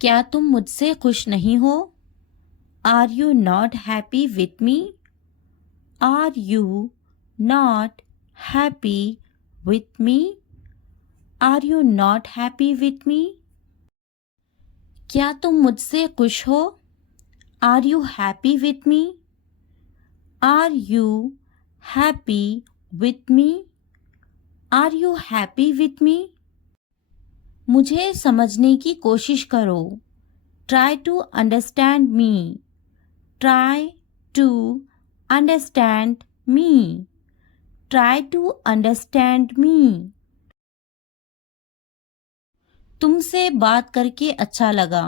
क्या तुम मुझसे खुश नहीं हो? Are you not happy with me? Are you not happy with me? Are you not happy with me? क्या तुम मुझसे खुश हो? Are you happy with me? Are you happy with me? Are you happy with me? मुझे समझने की कोशिश करो। Try to understand me. Try to understand me. Try to understand me. तुमसे बात करके अच्छा लगा।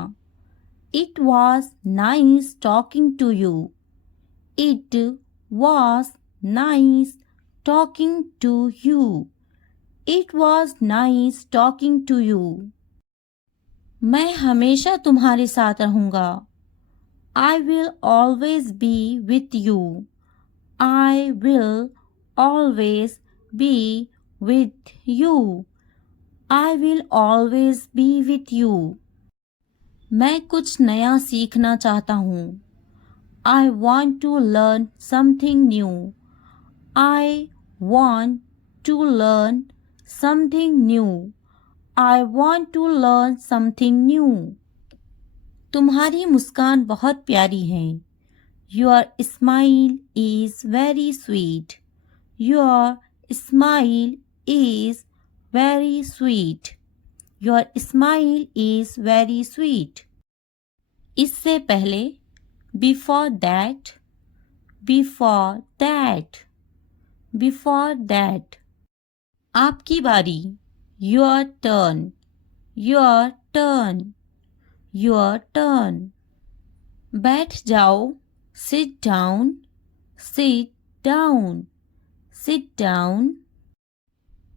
It was nice talking to you. It was nice talking to you. It was nice talking to you. मैं हमेशा तुम्हारे साथ रहूँगा। I will always be with you. I will always be with you. I will always be with you. मैं कुछ नया सीखना चाहता हूँ। I want to learn something new. I want to learn something new. I want to learn something new. तुम्हारी मुस्कान बहुत प्यारी है। Your smile is very sweet. Your smile is very sweet. Your smile is very sweet. इससे पहले before that, before that, before that. आपकी बारी your turn, your turn, your turn. बैठ जाओ sit down, sit down, sit down.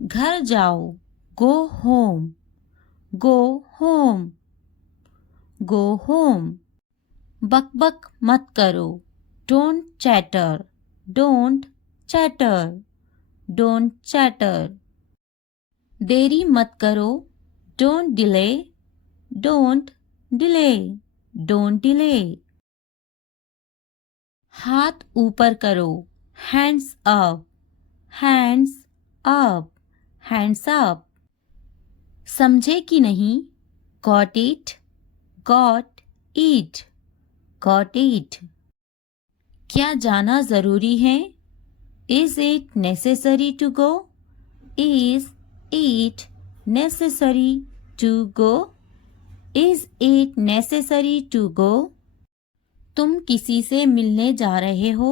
घर जाओ go home, go home, go home. बक मत करो don't chatter, don't chatter, don't chatter. देरी मत करो don't delay, don't delay, don't delay. हाथ ऊपर करो hands up, hands up, hands up. समझे कि नहीं got it, got it, got it. क्या जाना ज़रूरी है is it necessary to go? Is it necessary to go? Is it necessary to go? तुम किसी से मिलने जा रहे हो?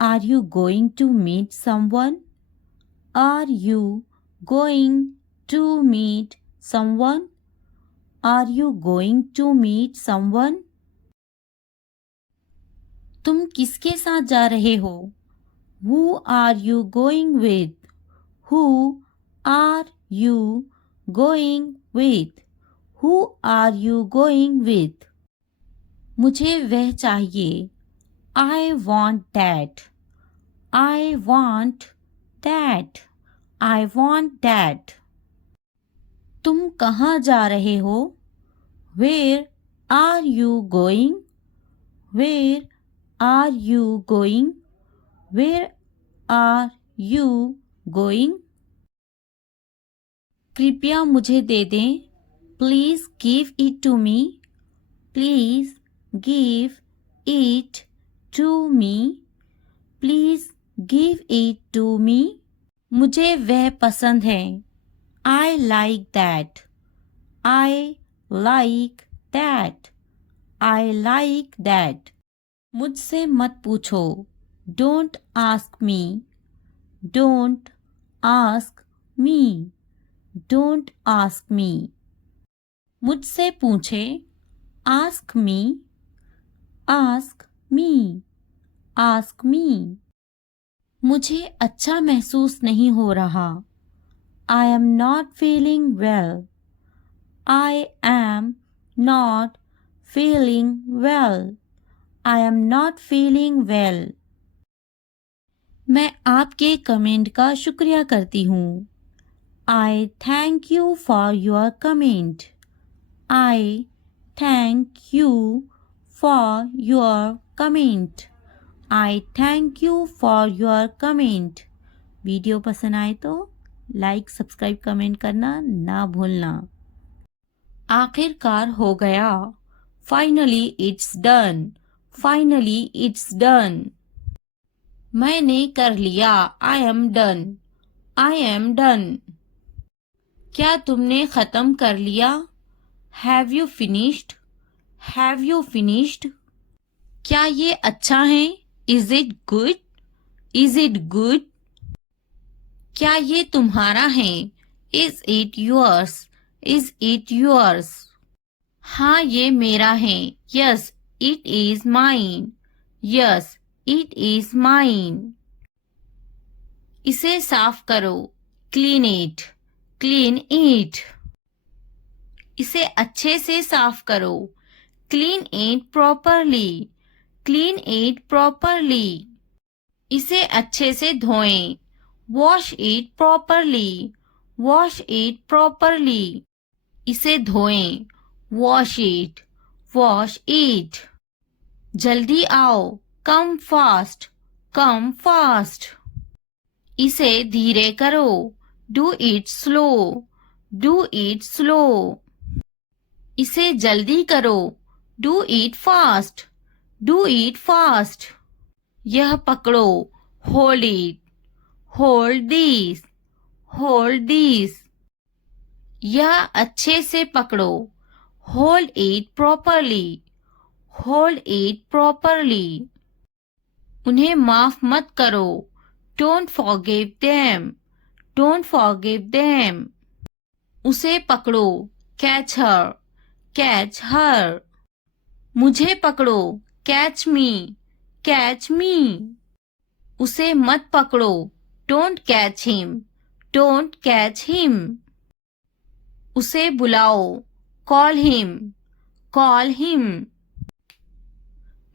Are you going to meet someone? Are you going to meet someone? Are you going to meet someone? तुम किसके साथ जा रहे हो? Who are you going with? Who are you going with? Who are you going with? मुझे वह चाहिए I want that. I want that. I want that. तुम कहाँ जा रहे हो? Where are you going? Where are you going? Where are you going? कृपया मुझे दे दें Please give it to me. Please give it to me. Please give it to me. मुझे वह पसंद है I like that. I like that. I like that. मुझसे मत पूछो Don't ask me. Don't ask me. Don't ask me. मुझसे पूछे Ask me. Ask me. Ask me. मुझे अच्छा महसूस नहीं हो रहा I am not feeling well. I am not feeling well. I am not feeling well. मैं आपके कमेंट का शुक्रिया करती हूँ I thank you for your comment. I thank you for your comment. I thank you for your comment. Video पसंद आए तो like, subscribe, comment करना ना भूलना। आखिरकार हो गया। Finally it's done. Finally it's done. मैंने कर लिया। I am done. I am done. क्या तुमने खत्म कर लिया? Have you finished? Have you finished? क्या ये अच्छा है? Is it good? Is it good? क्या ये तुम्हारा है? Is it yours? Is it yours? हाँ ये मेरा है। Yes, it is mine. Yes, it is mine. इसे साफ करो। Clean it. Clean it. इसे अच्छे से साफ करो। Clean it properly. Clean it properly. इसे अच्छे से धोएं। Wash it properly. Wash it properly. इसे धोएं। Wash it. Wash it. जल्दी आओ। Come fast. Come fast. इसे धीरे करो। Do it slow. Do it slow. इसे जल्दी करो। Do it fast. Do it fast. यह पकड़ो। Hold it. Hold this. Hold this. यह अच्छे से पकड़ो। Hold it properly. Hold it properly. उन्हें माफ मत करो। Don't forgive them. Don't forgive them. उसे पकड़ो। Catch her. Catch her. मुझे पकड़ो। Catch me. Catch me. उसे मत पकड़ो। Don't catch him. Don't catch him. उसे बुलाओ। Call him. Call him.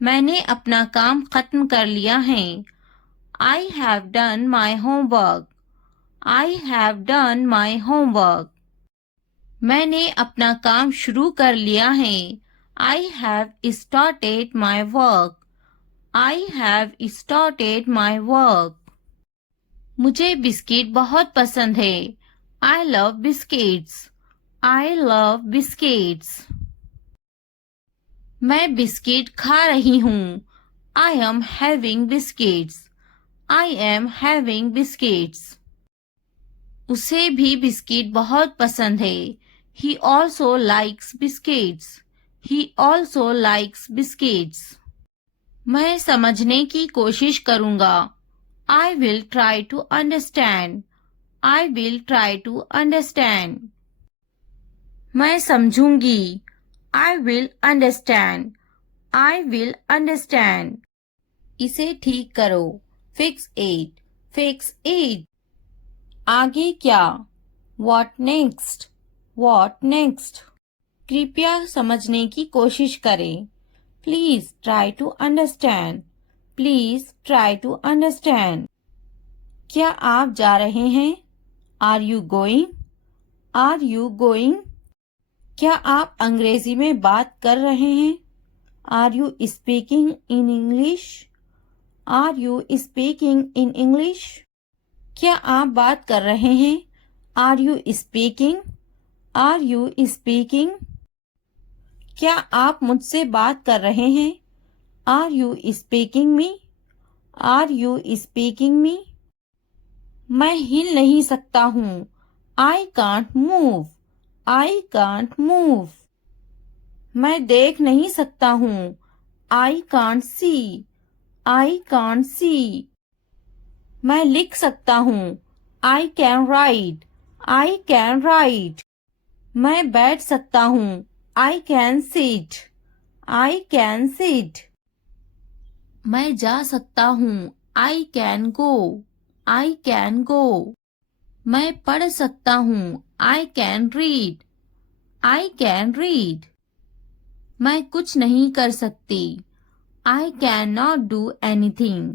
मैंने अपना काम खत्म कर लिया है। I have done my homework. I have done my homework. मैंने अपना काम शुरू कर लिया है। I have started my work. I have started my work. मुझे बिस्किट बहुत पसंद है। I love biscuits. I love biscuits. मैं बिस्किट खा रही हूँ। I am having biscuits. I am having biscuits. उसे भी बिस्किट बहुत पसंद है। He also likes biscuits. He also likes biscuits. मैं समझने की कोशिश करूँगा। I will try to understand. I will try to understand. मैं समझूंगी। I will understand. I will understand. इसे ठीक करो। Fix it. Fix it. आगे क्या? What next? What next? कृपया समझने की कोशिश करें। Please try to understand. Please try to understand. क्या आप जा रहे हैं? Are you going? Are you going? क्या आप अंग्रेजी में बात कर रहे हैं? Are you speaking in English? Are you speaking in English? क्या आप बात कर रहे हैं? Are you speaking? Are you speaking? क्या आप मुझसे बात कर रहे हैं? Are you speaking me? Are you speaking me? मैं हिल नहीं सकता हूँ। I can't move. I can't move. मैं देख नहीं सकता हूँ। I can't see. I can't see. मैं लिख सकता हूँ। I can write. I can write. मैं बैठ सकता हूँ। I can sit. I can sit. मैं जा सकता हूँ। I can go. I can go. मैं पढ़ सकता हूँ। I can read. I can read. मैं कुछ नहीं कर सकती। I cannot do anything.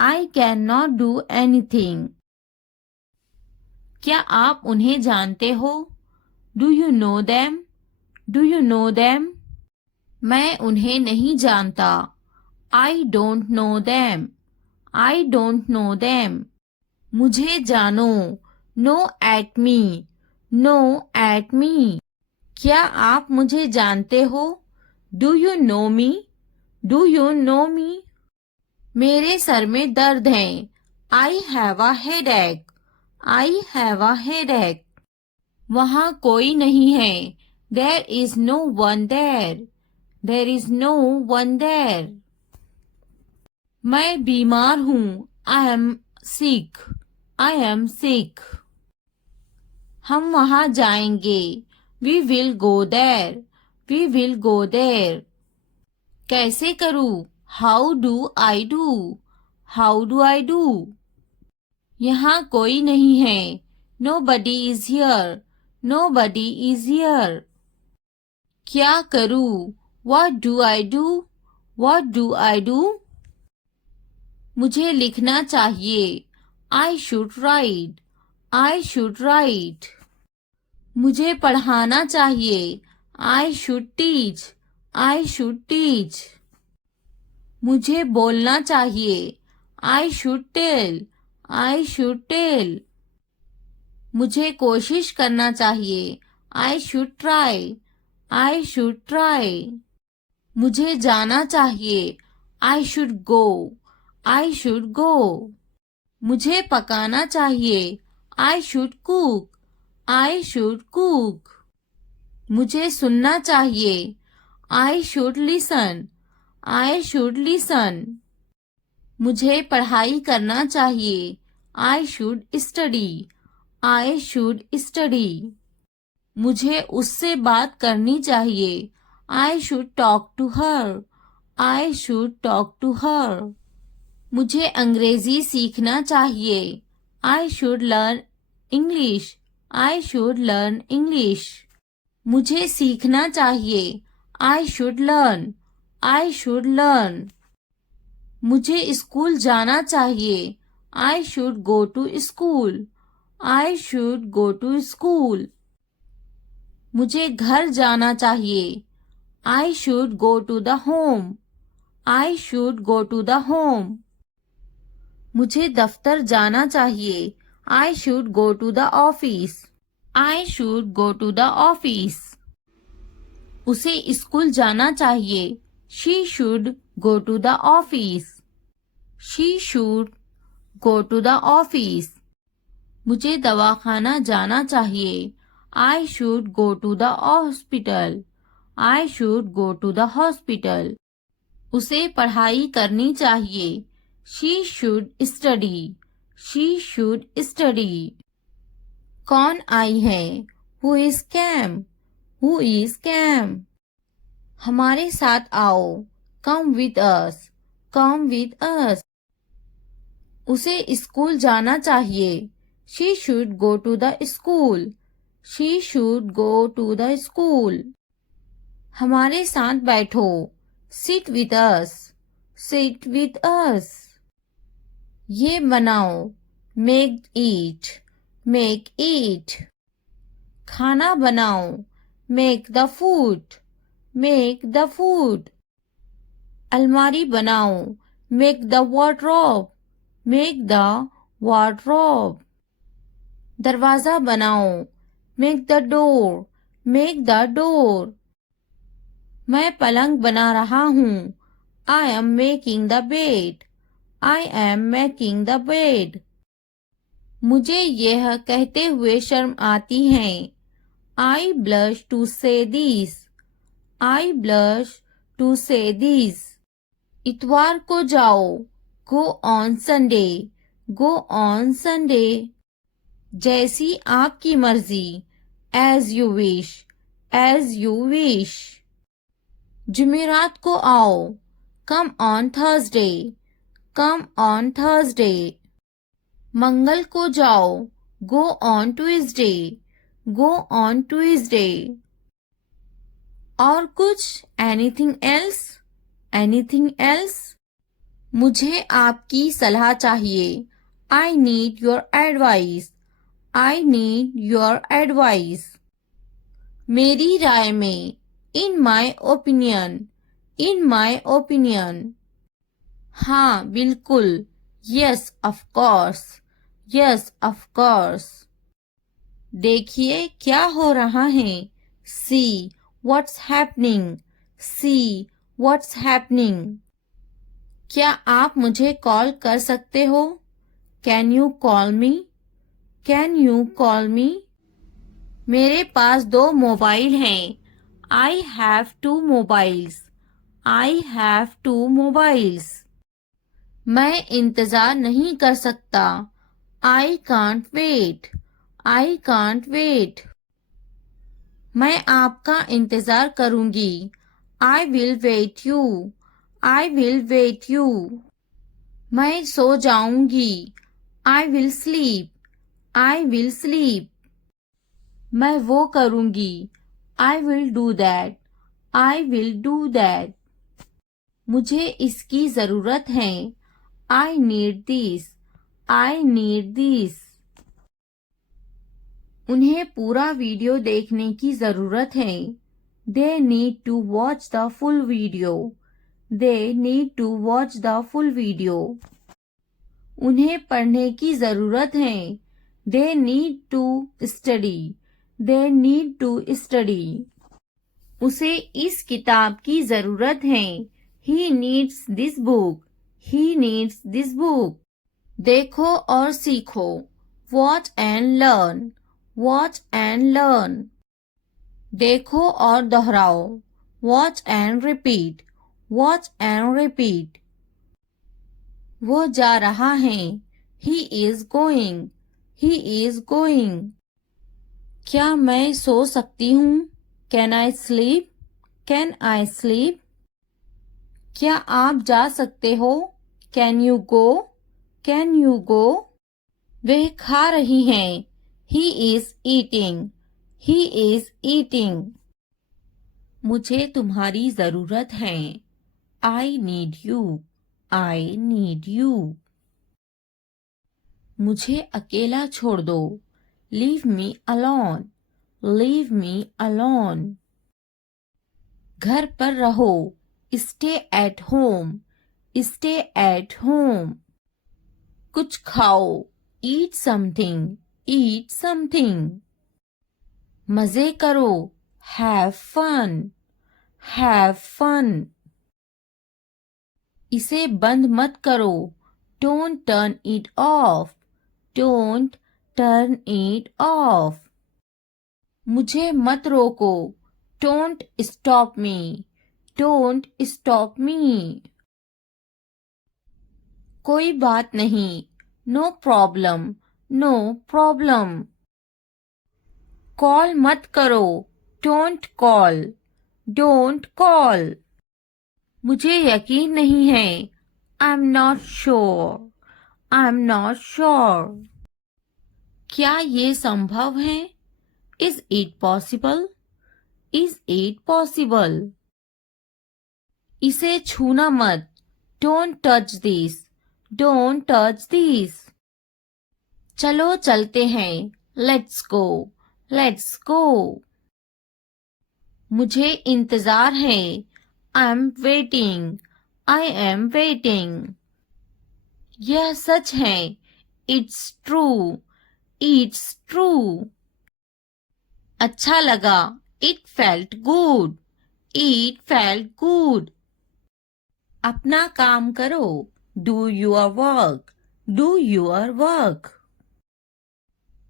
I cannot do anything. क्या आप उन्हें जानते हो? Do you know them? Do you know them? मैं उन्हें नहीं जानता। I don't know them. I don't know them. मुझे जानो। Know at me. Know at me. क्या आप मुझे जानते हो? Do you know me? Do you know me? मेरे सर में दर्द है। I have a headache. I have a headache. वहाँ कोई नहीं है। There is no one there. There is no one there. मैं बीमार हूँ। I am sick. I am sick. हम वहाँ जाएंगे। We will go there. We will go there. कैसे करूँ? How do I do? How do I do? यहाँ कोई नहीं है। Nobody is here. Nobody is here. क्या करूँ? What do I do? What do I do? मुझे लिखना चाहिए। I should write. I should write. मुझे पढ़ाना चाहिए। I should teach. I should teach. मुझे बोलना चाहिए। I should tell. I should tell. मुझे कोशिश करना चाहिए। I should try. I should try. मुझे जाना चाहिए। I should go. I should go. मुझे पकाना चाहिए। I should cook. I should cook. मुझे सुनना चाहिए। I should listen. I should listen. मुझे पढ़ाई करना चाहिए। I should study. I should study. मुझे उससे बात करनी चाहिए। I should talk to her. I should talk to her. मुझे अंग्रेजी सीखना चाहिए। I should learn English. I should learn English. मुझे सीखना चाहिए। I should learn. I should learn. मुझे स्कूल जाना चाहिए। I should go to school. I should go to school. मुझे घर जाना चाहिए। I should go to the home. I should go to the home. मुझे दफ्तर जाना चाहिए। I should go to the office. I should go to the office. उसे school जाना चाहिए। She should go to the office. She should go to the office. मुझे दवाखाना जाना चाहिए। I should go to the hospital. I should go to the hospital. उसे पढ़ाई करनी चाहिए। She should study. She should study. कौन आई है? Who is came? Who is came? हमारे साथ आओ। Come with us. Come with us. उसे स्कूल जाना चाहिए। She should go to the school. She should go to the school. हमारे साथ बैठो। Sit with us. Sit with us. ये बनाओ। मेक ईट। मेक ईट। खाना बनाओ। Make the food. Make the food. अलमारी बनाओ। Make the wardrobe. Make the wardrobe. दरवाजा बनाओ। Make the door. Make the door. मैं पलंग बना रहा हूँ। I am making the bed. I am making the bed. मुझे यह कहते हुए शर्म आती है। आई blush to say this. I blush to say this. इतवार को जाओ। Go on Sunday. Go on Sunday. जैसी आपकी मर्जी। As you wish. As you wish. जुमेरात को आओ। Come on Thursday. Come on Thursday. मंगल को जाओ। Go on Tuesday. Go on Tuesday. और कुछ? Anything else? Anything else? मुझे आपकी सलाह चाहिए। I need your advice. I need your advice. मेरी राय में, इन my opinion, in my opinion. हाँ बिल्कुल, yes of course, yes of course. देखिए क्या हो रहा है, see what's happening, see what's happening. क्या आप मुझे कॉल कर सकते हो, can you call me, can you call me. मेरे पास 2 मोबाइल हैं, I have 2 mobiles, I have 2 mobiles. मैं इंतजार नहीं कर सकता, I can't wait, I can't wait. मैं आपका इंतजार करूंगी, I will wait you, I will wait you. मैं सो जाऊंगी, I will sleep, I will sleep. मैं वो करूंगी, I will do that, I will do that. मुझे इसकी जरूरत है, I need this, I need this. उन्हें पूरा वीडियो देखने की जरूरत है, they need to watch the full video, they need to watch the full video. उन्हें पढ़ने की जरूरत है, they need to study, they need to study. उसे इस किताब की जरूरत है, he needs this book, he needs this book. देखो और सीखो, watch and learn, watch and learn. देखो और दोहराओ, watch and repeat, watch and repeat. वो जा रहा है, he is going, he is going. क्या मैं सो सकती हूँ, can I sleep, can I sleep. क्या आप जा सकते हो, can you go, can you go. वह खा रही हैं, he is eating, he is eating. मुझे तुम्हारी जरूरत है, I need you, I need you. मुझे अकेला छोड़ दो, leave me alone, leave me alone. घर पर रहो, stay at home, stay at home. कुछ खाओ, ईट समथिंग, ईट समथिंग। मजे करो, हैव फन, हैव फन। इसे बंद मत करो, don't turn it off, don't turn it off. मुझे मत रोको, don't stop me, don't stop me. कोई बात नहीं, no problem, no problem. Call मत करो, डोंट कॉल, डोंट कॉल। मुझे यकीन नहीं है, I am not sure, I am not sure. क्या ये संभव है, is it possible, is it possible. इसे छूना मत, don't touch this, don't touch this. चलो चलते हैं, लेट्स गो, लेट्स गो। मुझे इंतजार है, I am waiting, I am waiting. यह सच है, इट्स ट्रू, इट्स ट्रू। अच्छा लगा, it felt good, it felt good. अपना काम करो, do your work, do your work.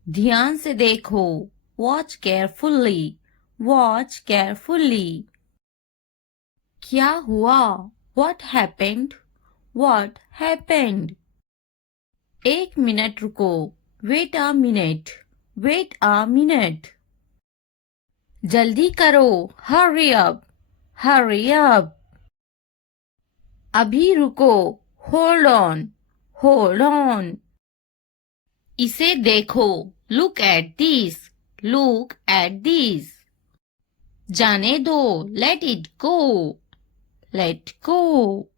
ध्यान से देखो, वॉच केयरफुली, वॉच केयरफुली। क्या हुआ, what happened, what happened. 1 minute रुको, wait a minute, wait a minute. जल्दी करो, हरी अप, हरी अप। अभी रुको, होल्ड ऑन, होल्ड ऑन। इसे देखो, look at this, look at this. जाने दो, let it go, let go.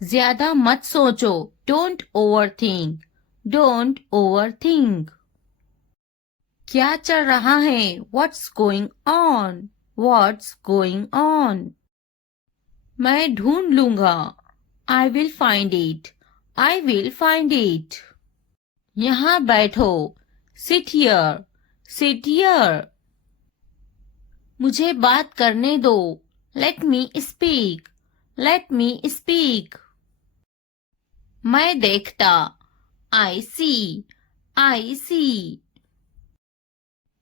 ज्यादा मत सोचो, don't over think, don't over think. क्या चल रहा है? What's going on? What's going on? मैं ढूंढ लूंगा. I will find it. I will find it. यहाँ बैठो. Sit here. Sit here. मुझे बात करने दो. Let me speak. Let me speak. मैं देखता. I see. I see.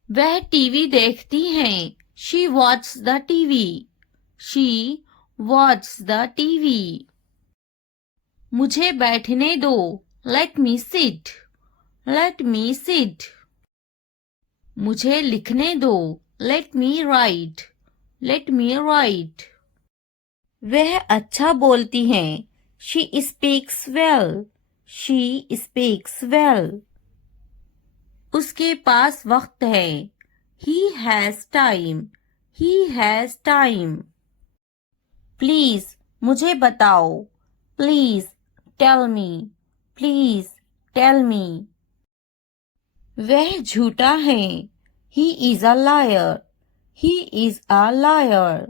वह टीवी देखती हैं. She watches the TV. She watches the TV. मुझे बैठने दो. Let me sit. Let me sit. मुझे लिखने दो. Let me write. Let me write. वह अच्छा बोलती हैं. She speaks well. She speaks well. उसके पास वक्त है. He has time. He has time. Please, मुझे बताओ. Please, tell me. Please, tell me. वह झूठा है. He is a liar. He is a liar.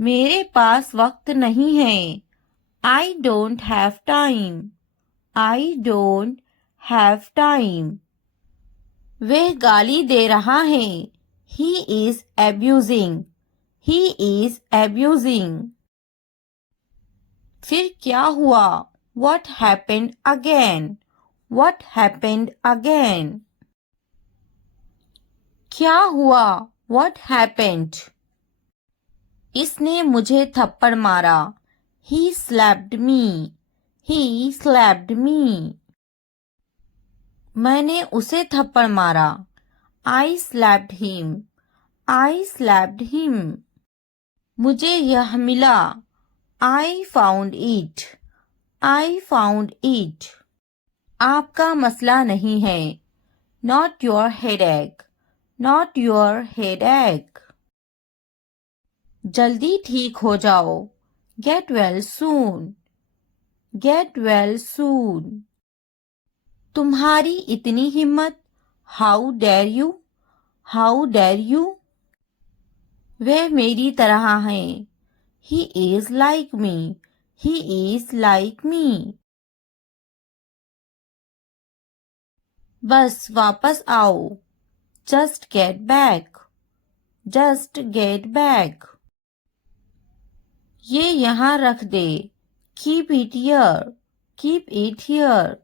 मेरे पास वक्त नहीं है. I don't have time. I don't have time. वह गाली दे रहा है. He is abusing. He is abusing. फिर क्या हुआ? What happened again? What happened again? क्या हुआ? What happened? इसने मुझे थप्पड़ मारा. He slapped me. He slapped me. मैंने उसे थप्पड़ मारा. I slapped him. I slapped him. मुझे यह मिला. I found it. I found it. आपका मसला नहीं है. Not your headache. Not your headache. जल्दी ठीक हो जाओ. Get well soon. Get well soon. तुम्हारी इतनी हिम्मत. How dare you? How dare you? वह मेरी तरह है. He is like me. He is like me. बस वापस आओ. Just get back. Just get back. ये यहाँ रख दे. Keep it here. Keep it here.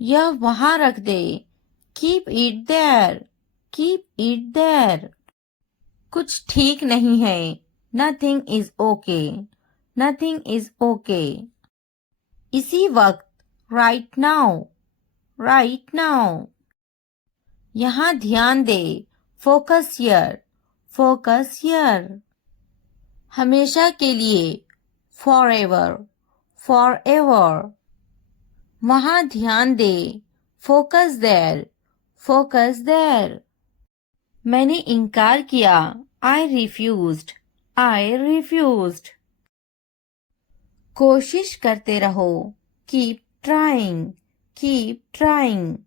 यह वहाँ रख दे. Keep it there. Keep it there. कुछ ठीक नहीं है. Nothing is okay. Nothing is okay. इसी वक्त. Right now. Right now. यहाँ ध्यान दे. Focus here. Focus here. हमेशा के लिए. Forever. Forever. वहाँ ध्यान दे. Focus there. Focus there. मैंने इनकार किया. I refused. I refused. कोशिश करते रहो. Keep trying. Keep trying.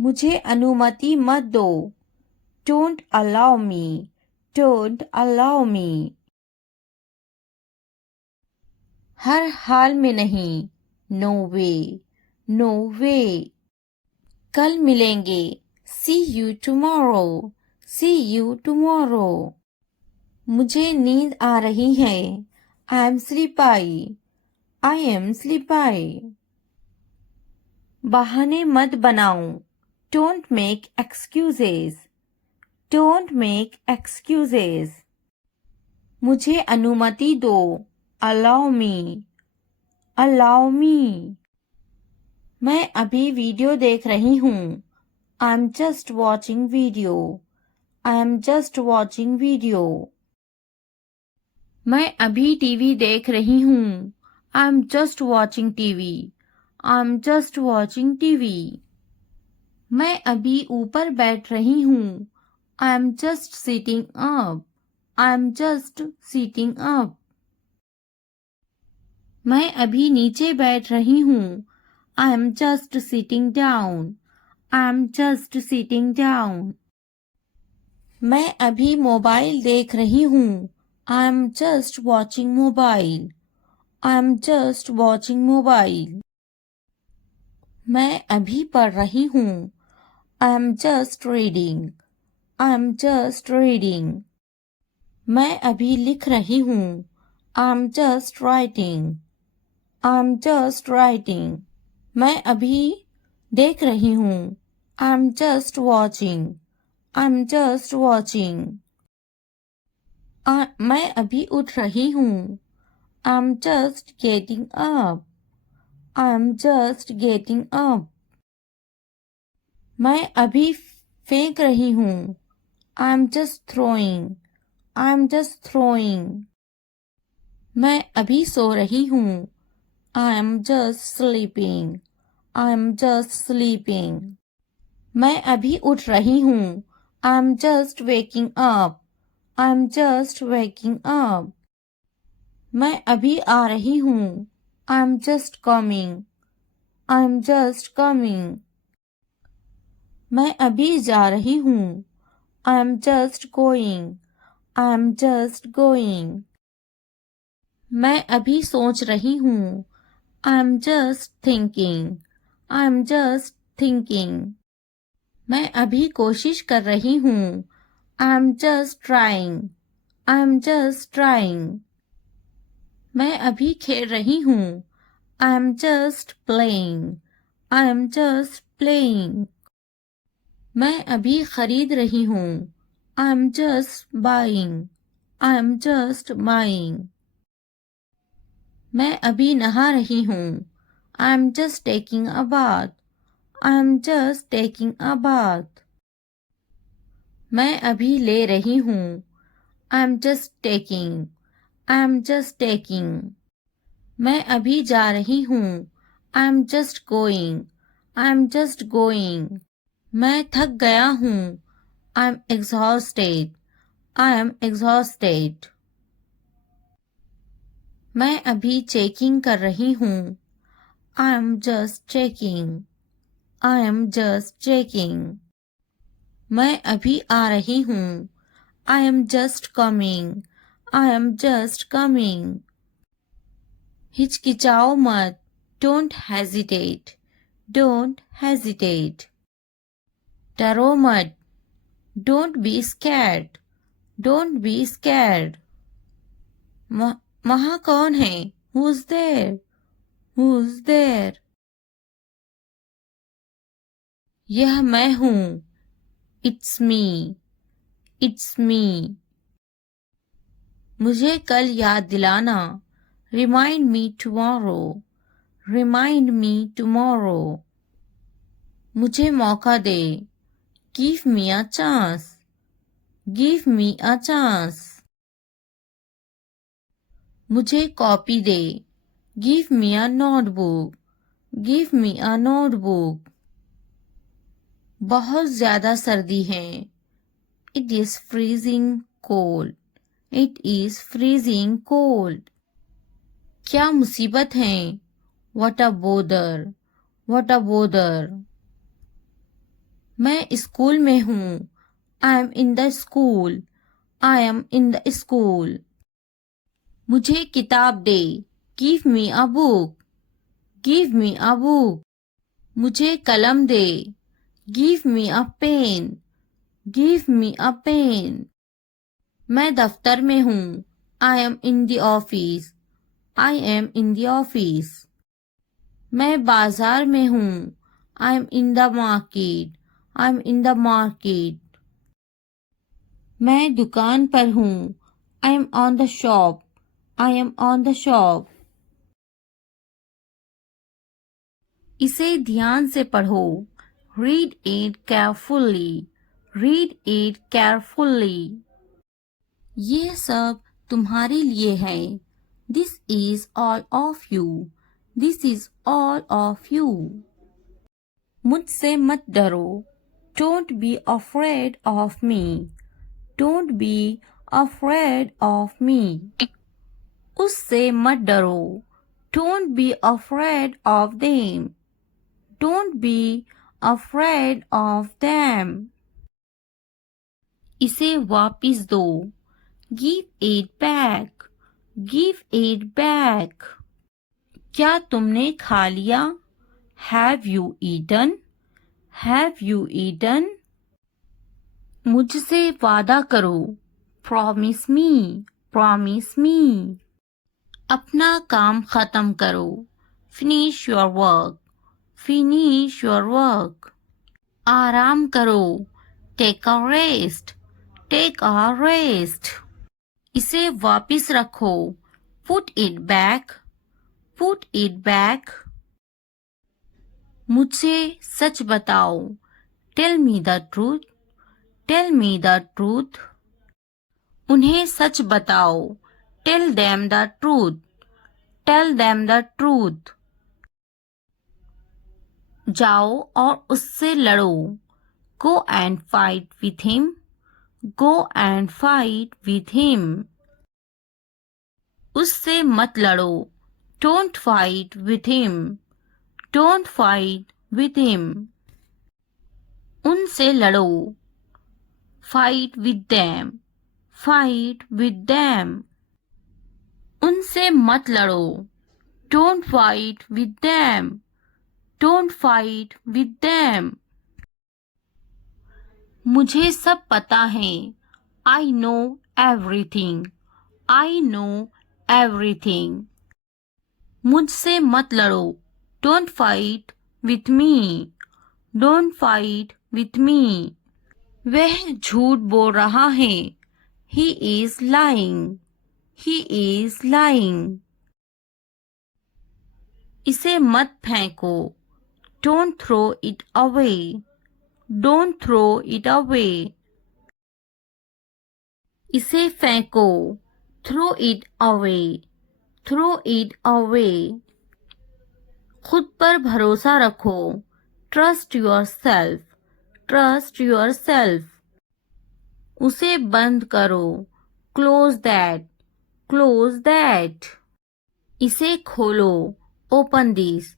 मुझे अनुमति मत दो. Don't allow me. Don't allow me. हर हाल में नहीं. No way. No way. कल मिलेंगे. See you tomorrow. See you tomorrow. मुझे नींद आ रही है. I am sleepy. I am sleepy. बहाने मत बनाओ. Don't make excuses. Don't make excuses. मुझे अनुमति दो. Allow me. Allow me. मैं अभी वीडियो देख रही हूँ. I'm just watching video. I'm just watching video. मैं अभी टीवी देख रही हूँ. I'm just watching TV. I'm just watching TV. मैं अभी ऊपर बैठ रही हूँ. I'm just sitting up. I'm just sitting up. मैं अभी नीचे बैठ रही हूँ. I'm just sitting down. I'm just sitting down. मैं अभी मोबाइल देख रही हूँ. I'm just watching mobile. I'm just watching mobile. मैं अभी पढ़ रही हूँ. I'm just reading. I'm just reading. मैं अभी लिख रही हूँ. I'm just writing. I'm just writing. मैं अभी देख रही हूँ. I'm just watching. I'm just watching. मैं अभी उठ रही हूँ. I'm just getting up. I'm just getting up. मैं अभी फेंक रही हूँ. I'm just throwing. I'm just throwing. मैं अभी सो रही हूँ. I'm just sleeping. I'm just sleeping. मैं अभी उठ रही हूँ. I'm just waking up. I'm just waking up. मैं अभी आ रही हूँ. I'm just coming. I'm just coming. मैं अभी जा रही हूँ. I'm just going. I'm just going. मैं अभी सोच रही हूँ. I'm just thinking. I'm just thinking. मैं अभी कोशिश कर रही हूँ. I'm just trying. I'm just trying. मैं अभी खेल रही हूँ. I'm just playing. I'm just playing. मैं अभी खरीद रही हूँ. I'm just buying. I'm just buying. मैं अभी नहा रही हूँ. I'm just taking a bath. I'm just taking a bath. मैं अभी ले रही हूँ. I'm just taking. I'm just taking. मैं अभी जा रही हूँ. I'm just going. I'm just going. मैं थक गया हूँ. I'm exhausted. I am exhausted. मैं अभी चेकिंग कर रही हूँ. I am just checking. I am just checking. मैं अभी आ रही हूँ. I am just coming. I am just coming. हिचकिचाओ मत. Don't hesitate. Don't hesitate. डरो मत. Don't be scared. Don't be scared. वहाँ कौन है? Who's there? Who's there? यह मैं हूँ. It's me. It's me. मुझे कल याद दिलाना. Remind me tomorrow. Remind me tomorrow. मुझे मौका दे. Give me a chance. Give me a chance. मुझे copy they. Give me a notebook. Give me a notebook. बहुत ज़्यादा सर्दी है. It is freezing cold. It is freezing cold. क्या मुसीबत है? What a bother. What a bother. मैं school में हूँ. I am in the school. I am in the school. मुझे किताब दे. Give me a book. Give me a book. मुझे कलम दे. Give me a pen. Give me a pen. मैं दफ्तर में हूँ. I am in the office. I am in the office. मैं बाजार में हूँ. I am in the market. I am in the market. मैं दुकान पर हूँ. I am on the shop. I am on the shop. इसे ध्यान से पढ़ो. Read it carefully. Read it carefully. ये सब तुम्हारे लिए है. This is all of you. This is all of you. मुझसे मत डरो. Don't be afraid of me. Don't be afraid of me. उससे मत डरो. Don't be afraid of them. Don't be afraid of them. इसे वापिस दो. Give it back. Give it back. क्या तुमने खा लिया? Have you eaten? Have you eaten? मुझसे वादा करो. Promise me. Promise me. अपना काम खत्म करो. Finish your work. Finish your work. आराम करो. Take a rest. Take a rest. इसे वापिस रखो. Put it back. Put it back. मुझसे सच बताओ. Tell me the truth. Tell me the truth. उन्हें सच बताओ. Tell them the truth. Tell them the truth. जाओ और उससे लड़ो. Go and fight with him. Go and fight with him. उससे मत लड़ो. Don't fight with him. Don't fight with him. उनसे लड़ो. Fight with them. Fight with them. उनसे मत लड़ो. Don't fight with them. Don't fight with them. मुझे सब पता है. I know everything. I know everything. मुझसे मत लड़ो. Don't fight with me. Don't fight with me. वह झूठ बोल रहा है. He is lying. He is lying. इसे मत फेंको. Don't throw it away. Don't throw it away. इसे फेंको. Throw it away. Throw it away. खुद पर भरोसा रखो. Trust yourself. Trust yourself. उसे बंद करो. Close that. Close that. इसे खोलो. Open this.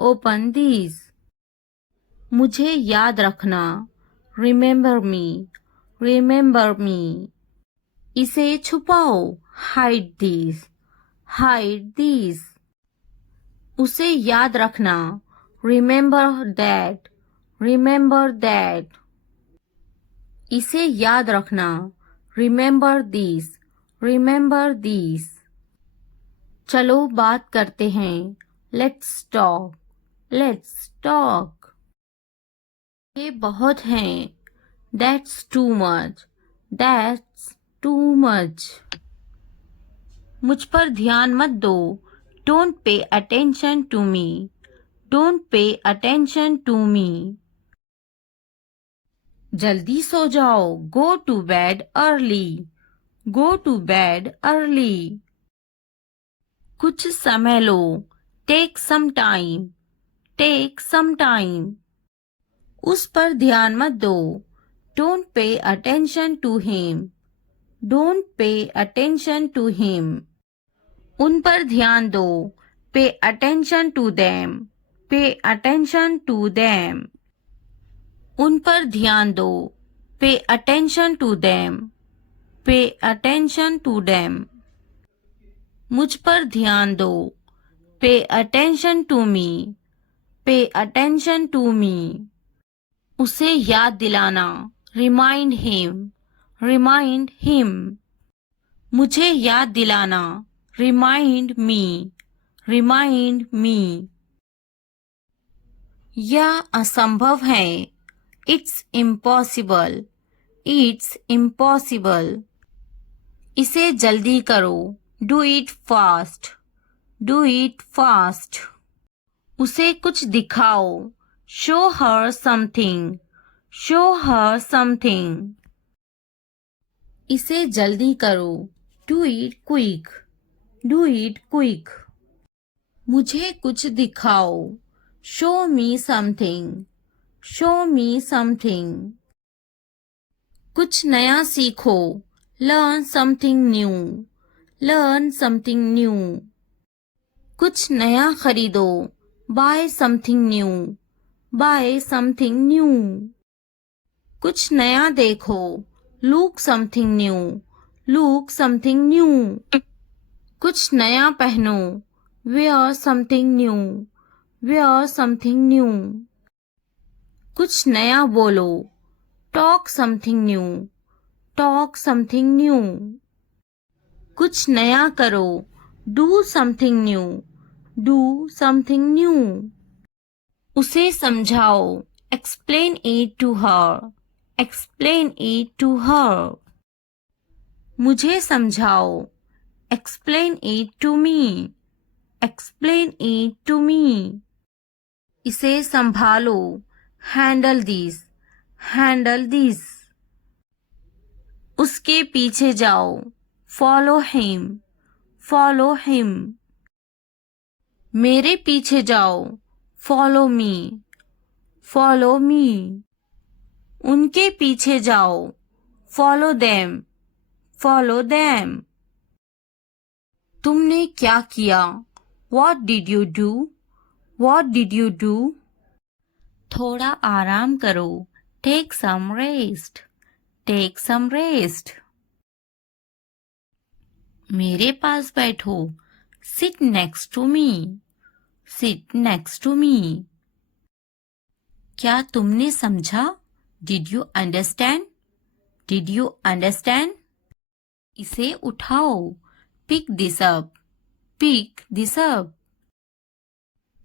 Open this. मुझे याद रखना. Remember me. Remember me. इसे छुपाओ. Hide this. Hide this. उसे याद रखना. Remember that. Remember that. इसे याद रखना. Remember this. Remember this. चलो बात करते हैं. Let's talk. Let's talk. ये बहुत हैं. That's too much. That's too much. मुझ पर ध्यान मत दो. Don't pay attention to me. Don't pay attention to me. जल्दी सो जाओ. Go to bed early. Go to bed early. कुछ समय लो. Take some time. Take some time. उस पर ध्यान मत दो. Don't pay attention to him. Don't pay attention to him. उन पर ध्यान दो. Pay attention to them. Pay attention to them. उन पर ध्यान दो. Pay attention to them. Pay attention to them. मुझ पर ध्यान दो. Pay attention to me. Pay attention to me. उसे याद दिलाना. Remind him. Remind him. मुझे याद दिलाना. Remind me. Remind me. यह असंभव है. It's impossible. It's impossible. इसे जल्दी करो. Do it fast. Do it fast. उसे कुछ दिखाओ. Show her something. Show her something. इसे जल्दी करो. Do it quick. Do it quick. मुझे कुछ दिखाओ. Show me something. Show me something. कुछ नया सीखो. Learn something new. Learn something new. कुछ नया खरीदो. Buy something new. Buy something new. कुछ नया देखो, look something new, look something new. कुछ नया पहनो, wear something new, wear something new. कुछ नया बोलो, talk something new, talk something new. कुछ नया करो, do something new, do something new. उसे समझाओ, explain it to her, explain it to her. मुझे समझाओ, explain it to me, explain it to me. इसे संभालो, हैंडल दिस, हैंडल दिस। उसके पीछे जाओ, फॉलो हिम, फॉलो हिम। मेरे पीछे जाओ, फॉलो मी, फॉलो मी। उनके पीछे जाओ, फॉलो देम, फॉलो देम। तुमने क्या किया, What did you do? What did you do? थोड़ा आराम करो, Take some rest, take some rest. मेरे पास बैठो, Sit next to me, sit next to me. क्या तुमने समझा? Did you understand? Did you understand? इसे उठाओ, Pick this up, pick this up.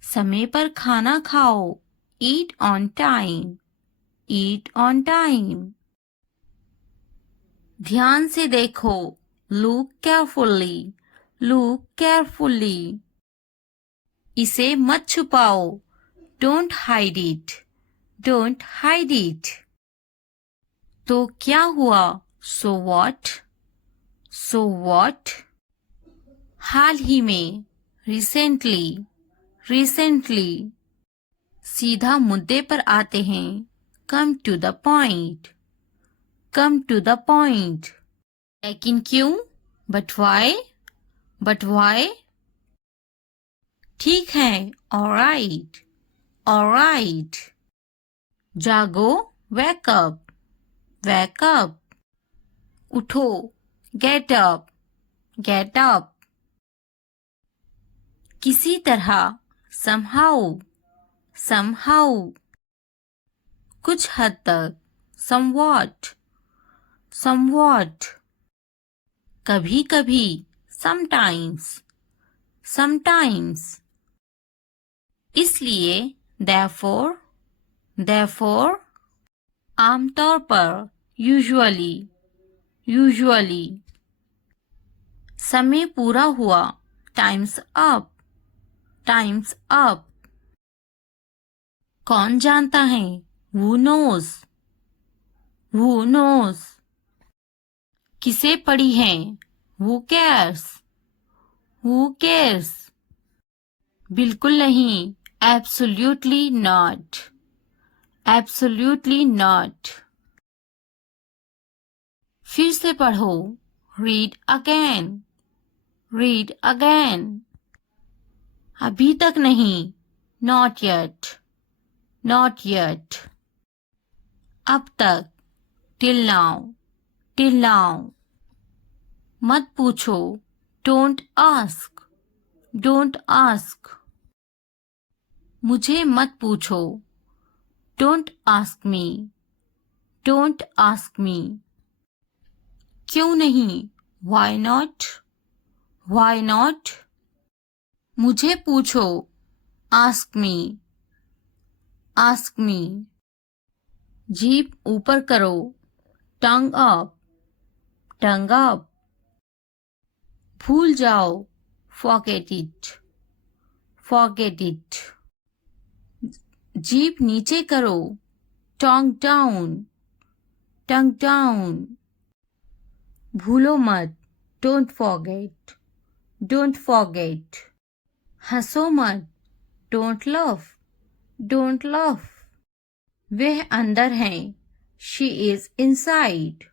समय पर खाना खाओ, Eat on time, eat on time. ध्यान से देखो, Look carefully, look carefully. इसे मत छुपाओ, Don't hide it, don't hide it. तो क्या हुआ, So what? So what? हाल ही में, Recently, recently. सीधा मुद्दे पर आते हैं, Come to the point, come to the point. लेकिन क्यों? But why? But why? ठीक है, alright, alright. जागो, wake up, wake up. उठो, get up, get up. किसी तरह, somehow, somehow. कुछ हद तक, somewhat, somewhat. कभी कभी, sometimes, sometimes. इसलिए, therefore, therefore. आमतौर पर, usually, usually. समय पूरा हुआ, time's up, time's up. कौन जानता है, who knows, who knows. किसे पड़ी है, who cares, who cares. बिल्कुल नहीं, absolutely not, absolutely not. फिर से पढ़ो, read again, read again. अभी तक नहीं, not yet, not yet. अब तक, till now, till now. मत पूछो, don't ask, don't ask. मुझे मत पूछो, don't ask me, don't ask me. क्यों नहीं, why not, why not. मुझे पूछो, ask me, ask me. जीभ ऊपर करो, tongue up, tongue up. भूल जाओ, forget it, forget it. जीभ नीचे करो, tongue down, tongue down. भूलो मत, don't forget, don't forget. हंसो मत, don't laugh, don't laugh. वह अंदर है, she is inside,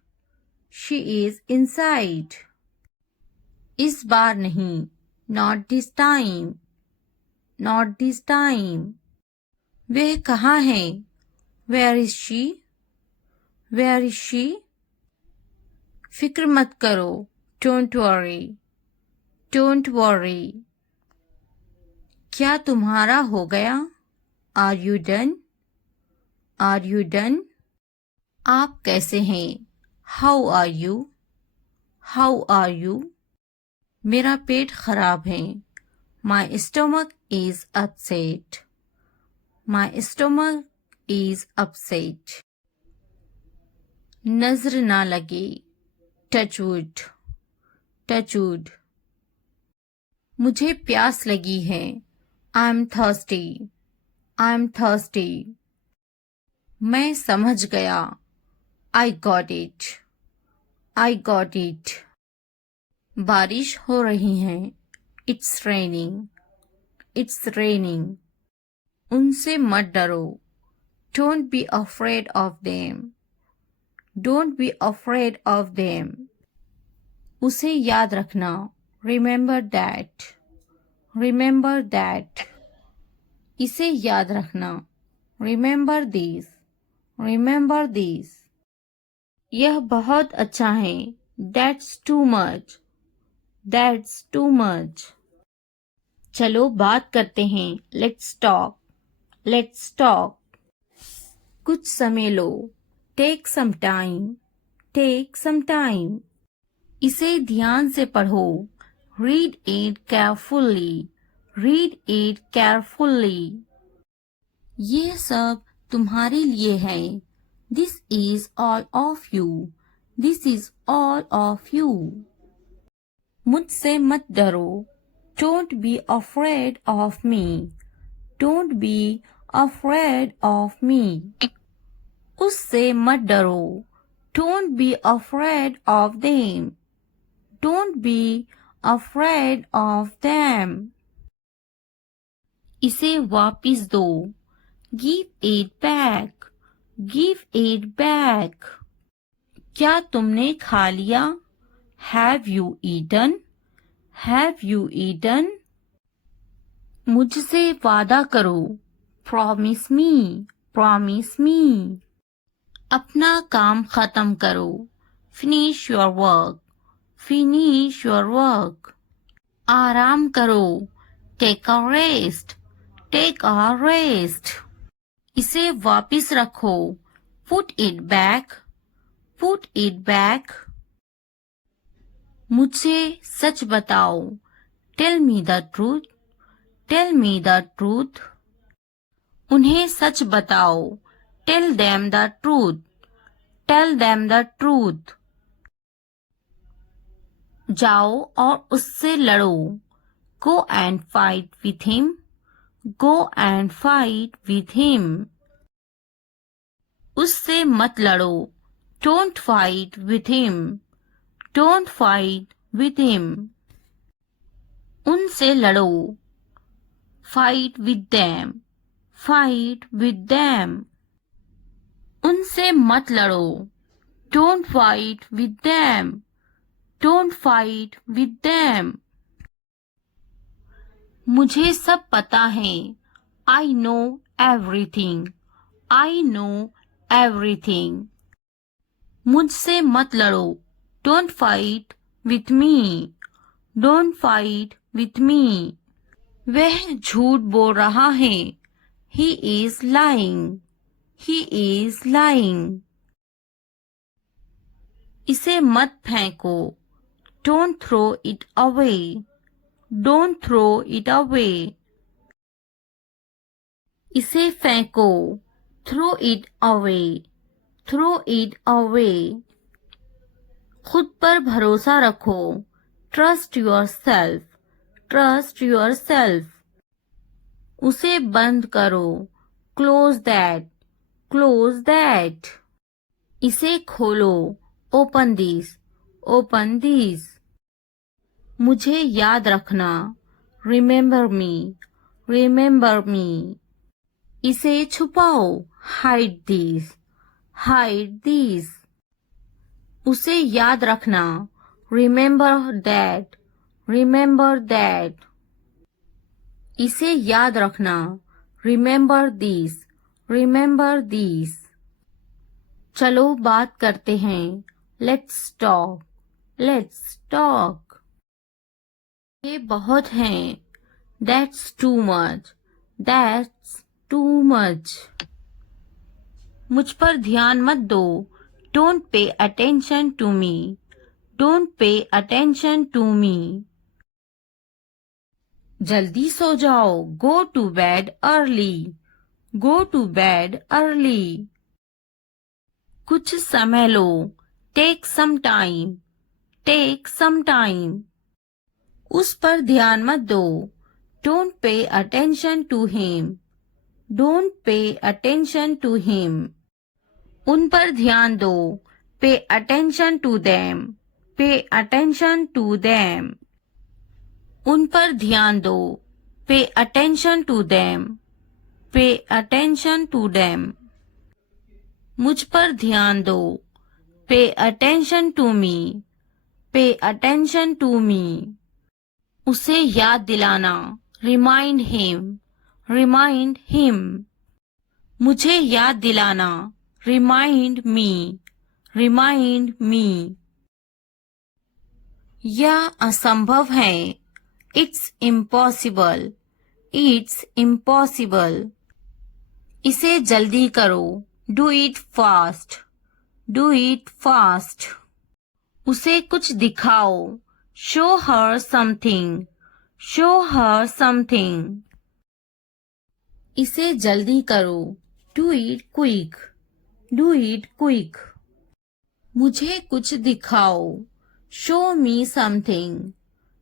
she is inside. इस बार नहीं, not this time, not this time. वह कहाँ है? Where is she? Where is she? फिक्र मत करो. Don't worry. Don't worry. क्या तुम्हारा हो गया? Are you done? Are you done? आप कैसे हैं? How are you? How are you? मेरा पेट खराब है. My stomach is upset. My stomach is upset. नजर ना लगे. Touch wood. Touch wood. मुझे प्यास लगी है. I'm thirsty. I'm thirsty. मैं समझ गया. I got it. I got it. बारिश हो रही है. It's raining. It's raining. उनसे मत डरो. Don't be afraid of them. Don't be afraid of them. उसे याद रखना. Remember that. Remember that. इसे याद रखना. Remember this. Remember this. यह बहुत अच्छा है. That's too much. That's too much. चलो बात करते हैं. Let's talk. Let's talk. कुछ समय लो. Take some time. Take some time. इसे ध्यान से पढ़ो. Read it carefully. Read it carefully. ये सब तुम्हारे लिए है. This is all of you. This is all of you. मुझसे मत डरो. Don't be afraid of me. Don't be afraid of me. उससे मत डरो. Don't be afraid of them. Don't be afraid of them. इसे वापिस दो. Give it back. Give it back. क्या तुमने खा लिया? Have you eaten? Have you eaten? मुझसे वादा करो. Promise me. Promise me. अपना काम खत्म करो. Finish your work. Finish your work. आराम करो. Take a rest. Take a rest. इसे वापिस रखो. Put it back. Put it back. मुझसे सच बताओ. Tell me the truth. Tell me the truth. उन्हें सच बताओ. Tell them the truth. Tell them the truth. जाओ और उससे लड़ो. Go and fight with him. Go and fight with him. उससे मत लड़ो. Don't fight with him. Don't fight with him. उनसे लड़ो. Fight with them. Fight with them. उनसे मत लड़ो. Don't fight with them. Don't fight with them. मुझे सब पता है. I know everything. I know everything. मुझसे मत लड़ो. Don't fight with me. Don't fight with me. वह झूठ बोल रहा है. He is lying. He is lying. इसे मत फेंको. Don't throw it away. Don't throw it away. इसे फेंको. Throw it away. Throw it away. खुद पर भरोसा रखो. Trust yourself. Trust yourself. उसे बंद करो. Close that. Close that. इसे खोलो. Open this. Open this. मुझे याद रखना. Remember me. Remember me. इसे छुपाओ. Hide this. Hide this. उसे याद रखना. Remember that. Remember that. इसे याद रखना. Remember these. Remember these. चलो बात करते हैं. Let's talk. Let's talk. ये बहुत हैं. That's too much. That's too much. मुझ पर ध्यान मत दो. Don't pay attention to me. Don't pay attention to me. जल्दी सो जाओ. Go to bed early. Go to bed early. कुछ समय लो. Take some time. Take some time. उस पर ध्यान मत दो. Don't pay attention to him. Don't pay attention to him. उन पर ध्यान दो. Pay attention to them. Pay attention to them. उन पर ध्यान दो. Pay attention to them. Pay attention to them. मुझ पर ध्यान दो. Pay attention to me. Pay attention to me. उसे याद दिलाना. Remind him. Remind him. मुझे याद दिलाना. Remind me. Remind me. यह असंभव है. It's impossible. It's impossible. इसे जल्दी करो. Do it fast. Do it fast. उसे कुछ दिखाओ. Show her something. Show her something. इसे जल्दी करो. Do it quick. Do it quick. मुझे कुछ दिखाओ. Show me something.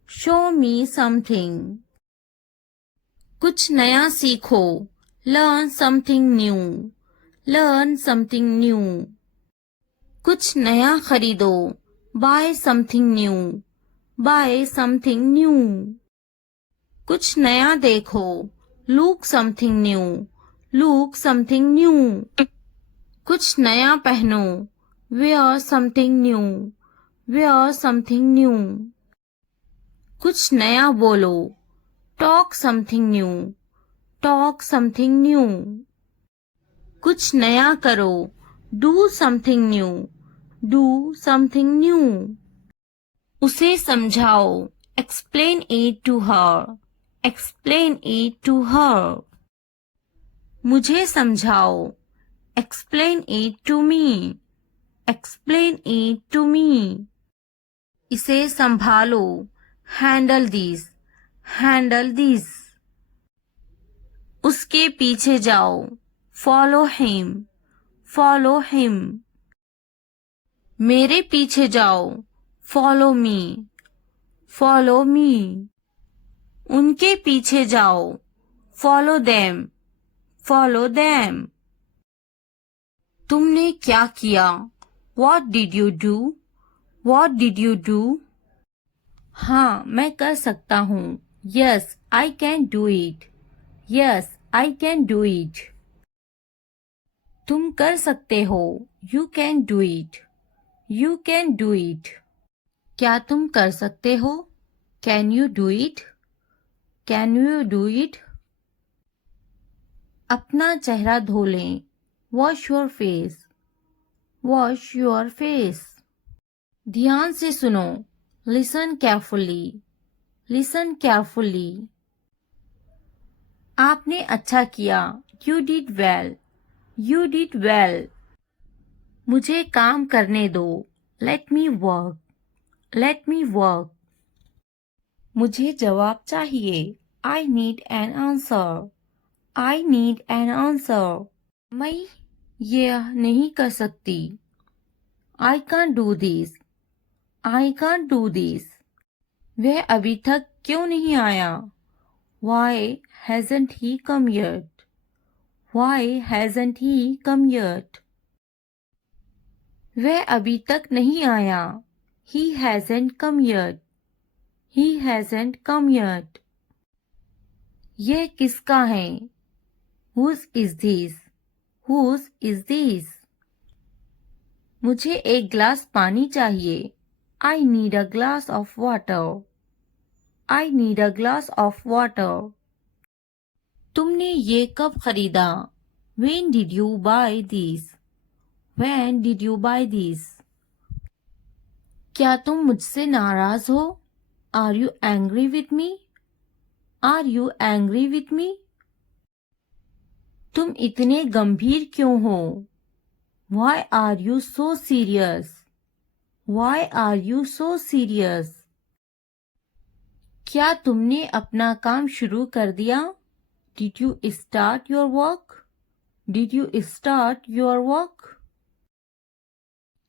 Show me something. कुछ नया सीखो. Learn something new. Learn something new. कुछ नया खरीदो. Buy something new. Buy something new. कुछ नया देखो. Look something new. Look something new. कुछ नया पहनो. Wear something new. Wear something new. कुछ नया बोलो. Talk something new. Talk something new. कुछ नया करो. Do something new. Do something new. उसे समझाओ. Explain it to her. Explain it to her. मुझे समझाओ. Explain it to me. Explain it to me. इसे संभालो. Handle this. Handle this. उसके पीछे जाओ. Follow him. Follow him. मेरे पीछे जाओ. Follow me. Follow me. उनके पीछे जाओ. Follow them. Follow them. तुमने क्या किया? What did you do? What did you do? हाँ, मैं कर सकता हूँ. Yes, I can do it. Yes, I can do it. तुम कर सकते हो. You can do it. You can do it. क्या तुम कर सकते हो? Can you do it? Can you do it? अपना चेहरा धो लें. Wash your face. Wash your face. ध्यान से सुनो. Listen carefully. Listen carefully. आपने अच्छा किया. You did well. You did well. मुझे काम करने दो. Let me work. Let me work. मुझे जवाब चाहिए. I need an answer. I need an answer. मैं यह नहीं कर सकती. I can't do this. I can't do this. वह अभी तक क्यों नहीं आया? Why hasn't he come yet? Why hasn't he come yet? वह अभी तक नहीं आया. He hasn't come yet. He hasn't come yet. यह किसका है? Whose is this? Whose is this? मुझे एक ग्लास पानी चाहिए. I need a glass of water. I need a glass of water. तुमने ये कब खरीदा? When did you buy this? When did you buy this? क्या तुम मुझसे नाराज हो? Are you angry with me? Are you angry with me? तुम इतने गंभीर क्यों हो? Why are you so serious? Why are you so serious? क्या तुमने अपना काम शुरू कर दिया? Did you start your work? Did you start your work?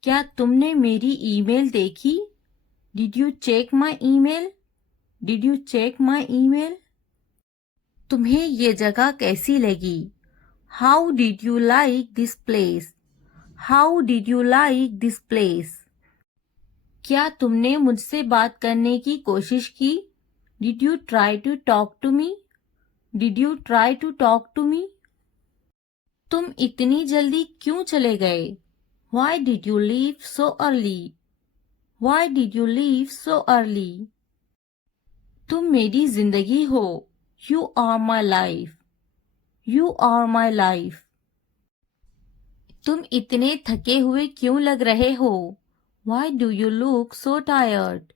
क्या तुमने मेरी ईमेल देखी? Did you check my email? Did you check my email? तुम्हें ये जगह कैसी लगी? How did you like this place? How did you like this place? क्या तुमने मुझसे बात करने की कोशिश की? Did you try to talk to me? Did you try to talk to me? तुम इतनी जल्दी क्यों चले गए? Why did you leave so early? Why did you leave so early? तुम मेरी जिंदगी हो. You are my life. You are my life. तुम इतने थके हुए क्यों लग रहे हो? Why do you look so tired?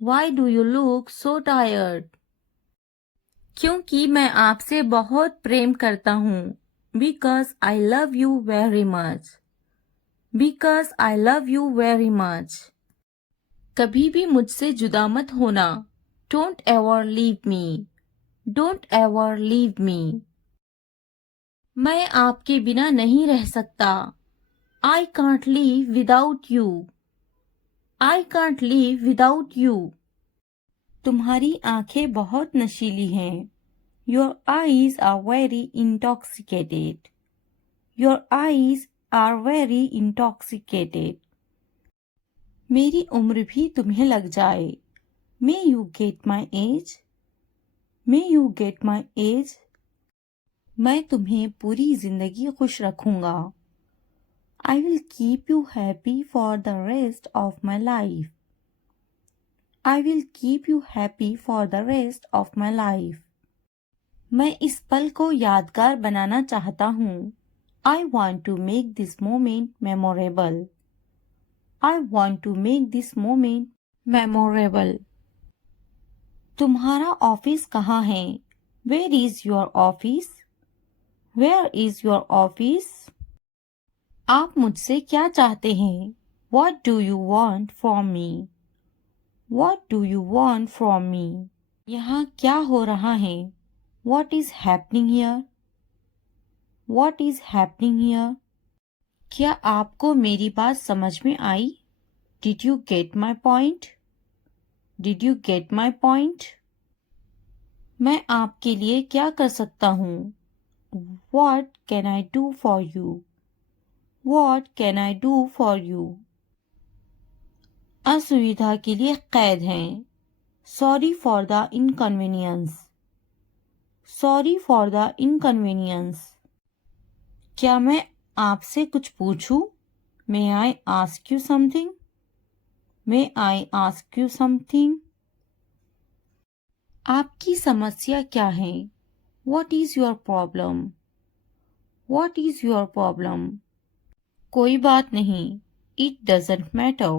Why do you look so tired? क्योंकि मैं आपसे बहुत प्रेम करता हूँ. Because I love you very much. Because I love you very much. कभी भी मुझसे जुदा मत होना. Don't ever leave me. Don't ever leave me. मैं आपके बिना नहीं रह सकता. I can't live without you. I can't live without you. तुम्हारी आंखें बहुत नशीली हैं. Your eyes are very intoxicated. Your eyes are very intoxicated. मेरी उम्र भी तुम्हें लग जाए. May you get my age? May you get my age? मैं तुम्हें पूरी जिंदगी खुश रखूंगा. I will keep you happy for the rest of my life. I will keep you happy for the rest of my life. मैं इस पल को यादगार बनाना चाहता हूँ. I want to make this moment memorable. I want to make this moment memorable. तुम्हारा office कहाँ है? Where is your office? Where is your office? आप मुझसे क्या चाहते हैं? What do you want from me? What do you want from me? यहाँ क्या हो रहा है? What is happening here? What is happening here? क्या आपको मेरी बात समझ में आई? Did you get my point? Did you get my point? मैं आपके लिए क्या कर सकता हूँ? What can I do for you? What can I do for you? असुविधा के लिए कैद हैं. Sorry for the inconvenience. Sorry for the inconvenience. क्या मैं आपसे कुछ पूछूं? May I ask you something? May I ask you something? आपकी समस्या क्या है? What is your problem? What is your problem? कोई बात नहीं. It doesn't matter.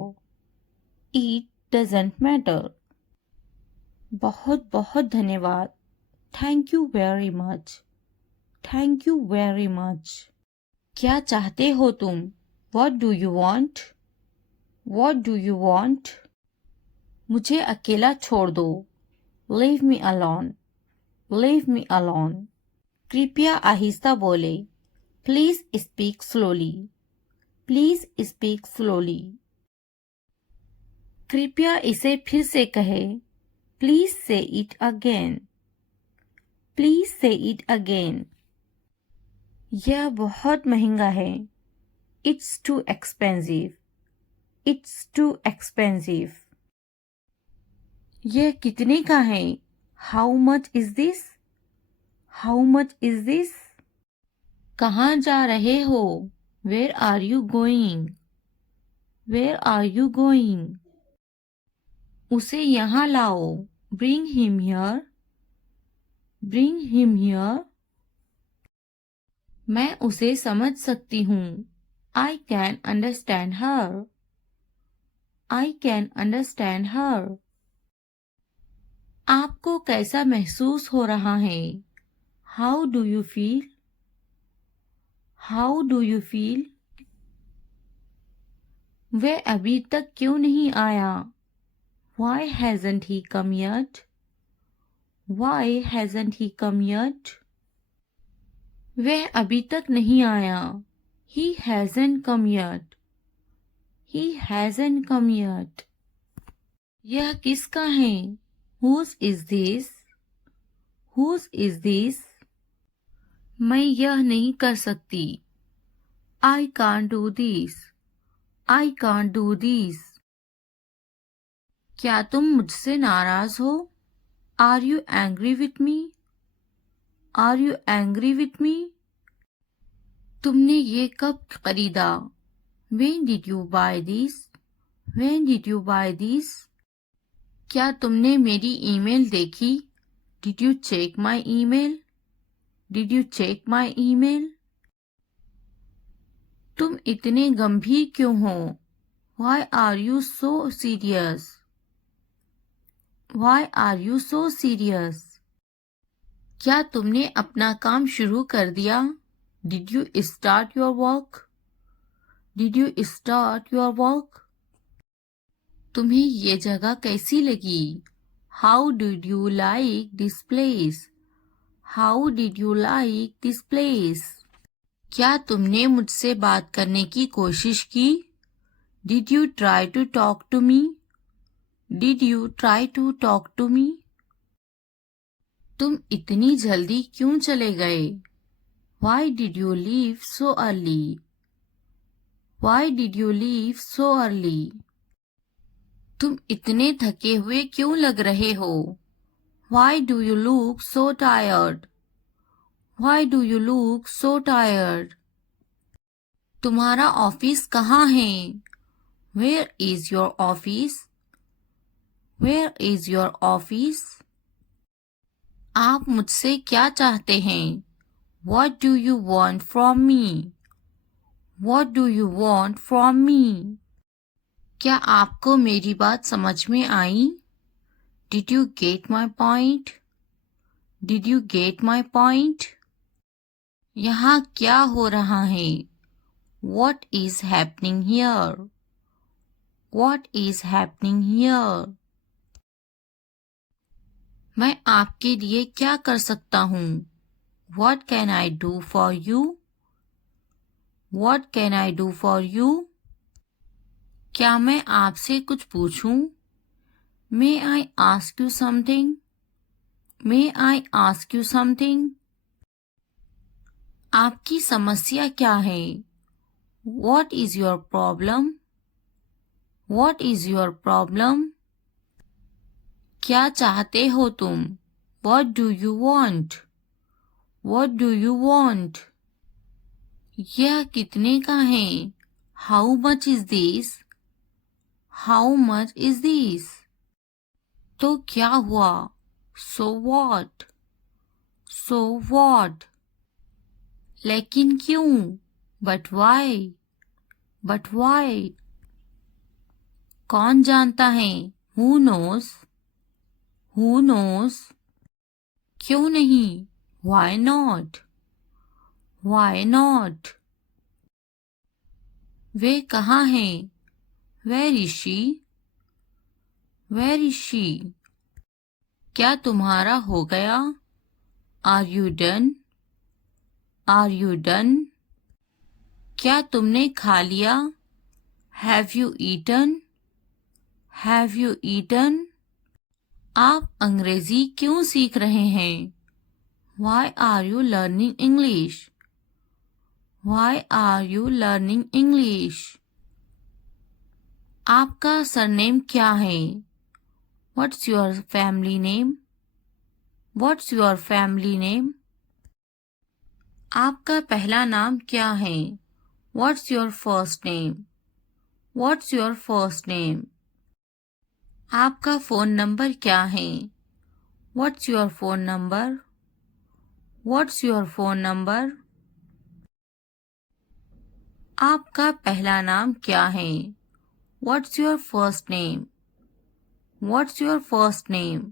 It doesn't matter. बहुत बहुत धन्यवाद. Thank you very much. Thank you very much. क्या चाहते हो तुम? What do you want? What do you want? मुझे अकेला छोड़ दो. Leave me alone. Leave me alone. कृपया आहिस्ता बोले. Please speak slowly. Please speak slowly. कृपया इसे फिर से कहे. Please say it again. Please say it again. यह बहुत महंगा है. It's too expensive. It's too expensive. यह कितने का है? How much is this? How much is this? कहाँ जा रहे हो? Where are you going? Where are you going? उसे यहाँ लाओ. Bring him here. Bring him here. मैं उसे समझ सकती हूँ. I can understand her. I can understand her. आपको कैसा महसूस हो रहा है? How do you feel? How do you feel? वह अभी तक क्यों नहीं आया? Why hasn't he come yet? Why hasn't he come yet? वह अभी तक नहीं आया. He hasn't come yet. He hasn't come yet. यह किसका है? Whose is this? Whose is this? मैं यह नहीं कर सकती. I can't do this. I can't do this. क्या तुम मुझसे नाराज हो? Are you angry with me? Are you angry with me? तुमने ये कब खरीदा? When did you buy this? When did you buy this? क्या तुमने मेरी ईमेल देखी? Did you check my email? Did you check my email? तुम इतने गंभीर क्यों हो? Why are you so serious? Why are you so serious? क्या तुमने अपना काम शुरू कर दिया? Did you start your work? Did you start your work? तुम्हें ये जगह कैसी लगी? How did you like this place? How did you like this place? क्या तुमने मुझसे बात करने की कोशिश की? Did you try to talk to me? Did you try to talk to me? तुम इतनी जल्दी क्यों चले गए? Why did you leave so early? Why did you leave so early? तुम इतने थके हुए क्यों लग रहे हो? Why do you look so tired? Why do you look so tired? तुम्हारा ऑफिस कहाँ है? Where is your office? Where is your office? आप मुझसे क्या चाहते हैं? What do you want from me? What do you want from me? क्या आपको मेरी बात समझ में आई? Did you get my point? Did you get my point? यहाँ क्या हो रहा है? What is happening here? What is happening here? मैं आपके लिए क्या कर सकता हूँ? What can I do for you? What can I do for you? क्या मैं आपसे कुछ पूछूं? May I ask you something? May I ask you something? आपकी समस्या क्या है? What is your problem? What is your problem? क्या चाहते हो तुम? What do you want? What do you want? यह कितने का है? How much is this? How much is this? तो क्या हुआ? So what? So what? लेकिन क्यों? But why? But why? कौन जानता है? Who knows? Who knows? क्यों नहीं? Why not? Why not? वे कहाँ हैं? Where is she? Where is she? क्या तुम्हारा हो गया? Are you done? Are you done? क्या तुमने खा लिया? Have you eaten? Have you eaten? आप अंग्रेजी क्यों सीख रहे हैं? Why are you learning English? Why are you learning English? आपका सरनेम क्या है? What's your family name? What's your family name? आपका पहला नाम क्या है? What's your first name? What's your first name? आपका फ़ोन नंबर क्या है? What's your phone number? What's your phone number? आपका पहला नाम क्या है? What's your first name? What's your first name?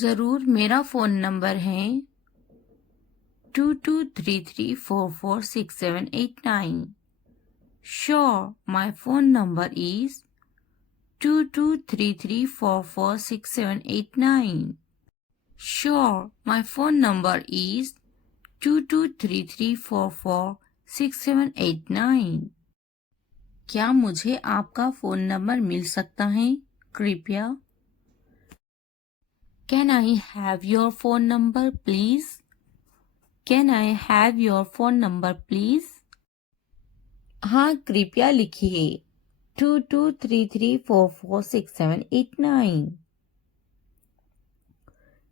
ज़रूर मेरा फ़ोन नंबर है 2233446789. Sure, my phone number is 2233446789. Sure, my phone number is 2233446789. क्या मुझे आपका फ़ोन नंबर मिल सकता है? कृपया. Can I have your phone number, please? Can I have your phone number, please? हाँ, कृपया लिखिए 2233446789.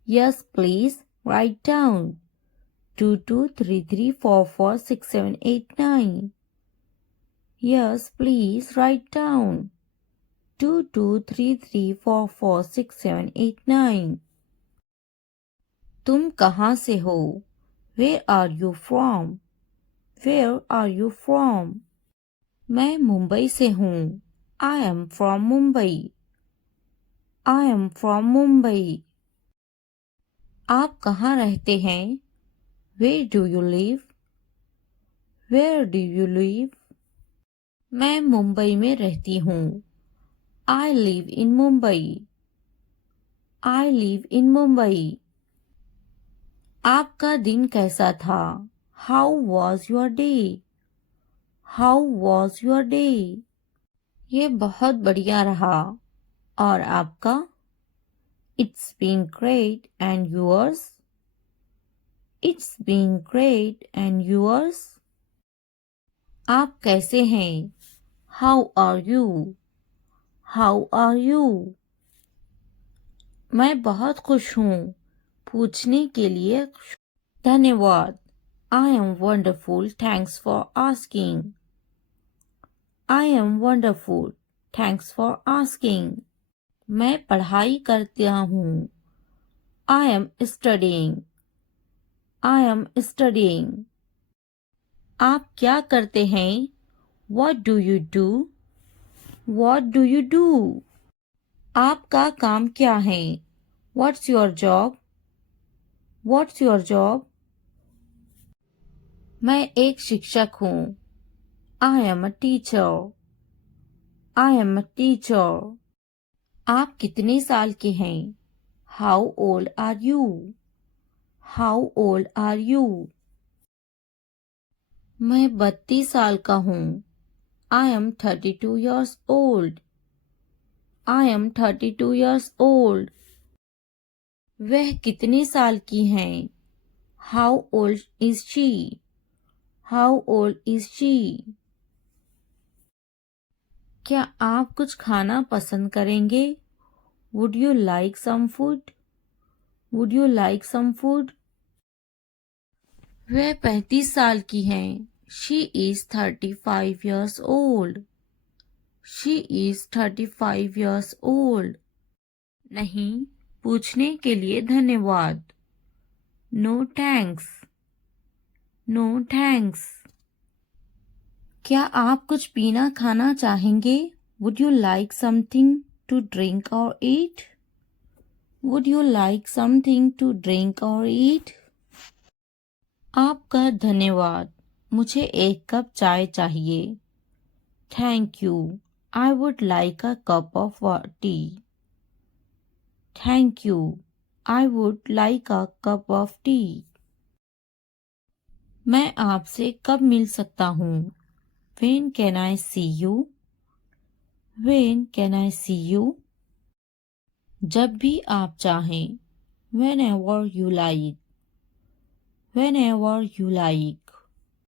Yes, please write down 2233446789. Yes, please write down 2233446789. तुम कहाँ से हो? Where are you from? Where are you from? मैं मुंबई से हूँ. I am from Mumbai. I am from Mumbai. आप कहाँ रहते हैं? Where do you live? Where do you live? मैं मुंबई में रहती हूँ. I live in Mumbai. I live in Mumbai. आपका दिन कैसा था? How was your day? How was your day? ये बहुत बढ़िया रहा. और आपका? It's been great and yours? It's been great and yours? आप कैसे हैं? How are you? How are you? मैं बहुत खुश हूँ. पूछने के लिए धन्यवाद. I am wonderful. Thanks for asking. I am wonderful. Thanks for asking. मैं पढ़ाई करता हूँ. I am studying. I am studying. आप क्या करते हैं? What do you do? What do you do? आपका काम क्या है? What's your job? What's your job? मैं एक शिक्षक हूँ. I am a teacher. I am a teacher. आप कितने साल के हैं? How old are you? How old are you? मैं 32 साल का हूँ. I am 32 years old. I am 32 years old. वह कितने साल की हैं? How old is she? How old is she? क्या आप कुछ खाना पसंद करेंगे? Would you like some food? Would you like some food? वह 35 साल की हैं. She is 35 years old. She is 35 years old. नहीं, पूछने के लिए धन्यवाद. No thanks. No thanks. क्या आप कुछ पीना खाना चाहेंगे? Would you like something to drink or eat? Would you like something to drink or eat? आपका धन्यवाद. मुझे एक कप चाय चाहिए. Thank you. I would like a cup of tea. Thank you. I would like a cup of tea. मैं आपसे कब मिल सकता हूँ? When can I see you? When can I see you? जब भी आप चाहें. Whenever you like. Whenever you like.